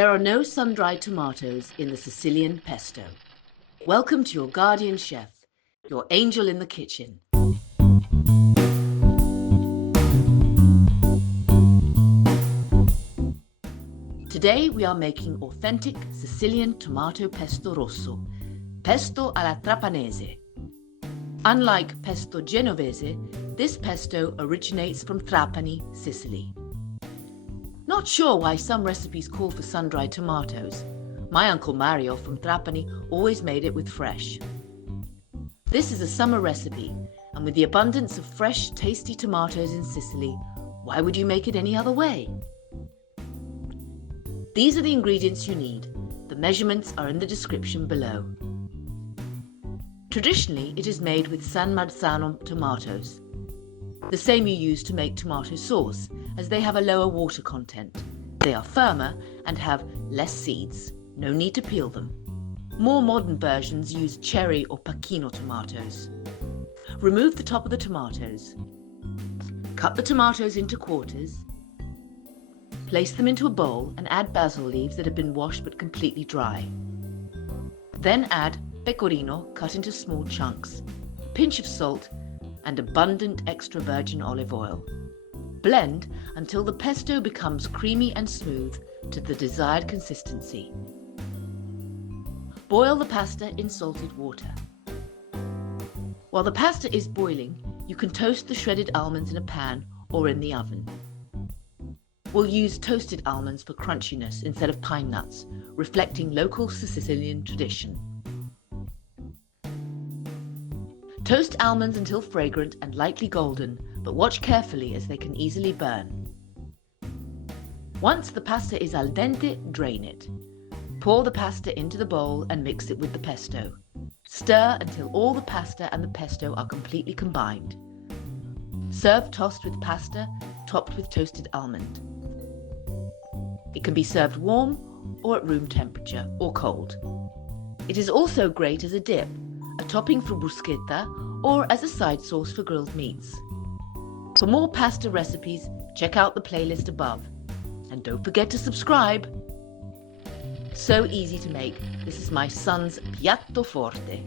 There are no sun-dried tomatoes in the Sicilian pesto. Welcome to your guardian chef, your angel in the kitchen. Today we are making authentic Sicilian tomato pesto rosso, Pesto Alla Trapanese. Unlike Pesto Genovese, this pesto originates from Trapani, Sicily. Not sure why some recipes call for sun-dried tomatoes. My Uncle Mario from Trapani always made it with fresh. This is a summer recipe, and with the abundance of fresh, tasty tomatoes in Sicily, why would you make it any other way? These are the ingredients you need. The measurements are in the description below. Traditionally, it is made with San Marzano tomatoes, the same you use to make tomato sauce, as they have a lower water content. They are firmer and have less seeds. No need to peel them. More modern versions use cherry or pecorino tomatoes. Remove the top of the tomatoes. Cut the tomatoes into quarters. Place them into a bowl and add basil leaves that have been washed but completely dry. Then add pecorino cut into small chunks, a pinch of salt, and abundant extra virgin olive oil. Blend until the pesto becomes creamy and smooth to the desired consistency. Boil the pasta in salted water. While the pasta is boiling, you can toast the shredded almonds in a pan or in the oven. We'll use toasted almonds for crunchiness instead of pine nuts, reflecting local Sicilian tradition. Toast almonds until fragrant and lightly golden, but watch carefully as they can easily burn. Once the pasta is al dente, drain it. Pour the pasta into the bowl and mix it with the pesto. Stir until all the pasta and the pesto are completely combined. Serve tossed with pasta, topped with toasted almond. It can be served warm or at room temperature or cold. It is also great as a dip, a topping for bruschetta, or as a side sauce for grilled meats. For more pasta recipes, check out the playlist above. And don't forget to subscribe. So easy to make. This is my son's piatto forte.